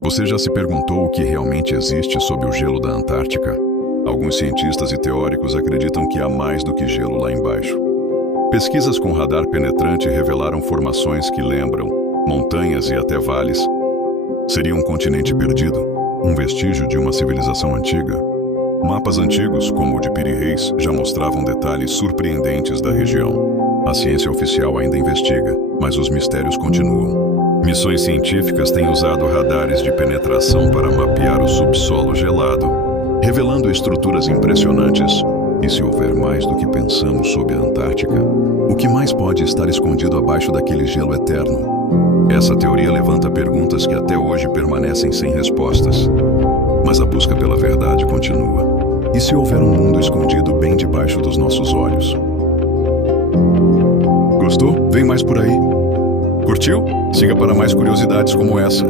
Você já se perguntou o que realmente existe sob o gelo da Antártica? Alguns cientistas e teóricos acreditam que há mais do que gelo lá embaixo. Pesquisas com radar penetrante revelaram formações que lembram montanhas e até vales. Seria um continente perdido? Um vestígio de uma civilização antiga? Mapas antigos, como o de Piri Reis, já mostravam detalhes surpreendentes da região. A ciência oficial ainda investiga, mas os mistérios continuam. Missões científicas têm usado radares de penetração para mapear o subsolo gelado, revelando estruturas impressionantes. E se houver mais do que pensamos sobre a Antártica, o que mais pode estar escondido abaixo daquele gelo eterno? Essa teoria levanta perguntas que até hoje permanecem sem respostas. Mas a busca pela verdade continua. E se houver um mundo escondido bem debaixo dos nossos olhos? Gostou? Vem mais por aí. Curtiu? Siga para mais curiosidades como essa.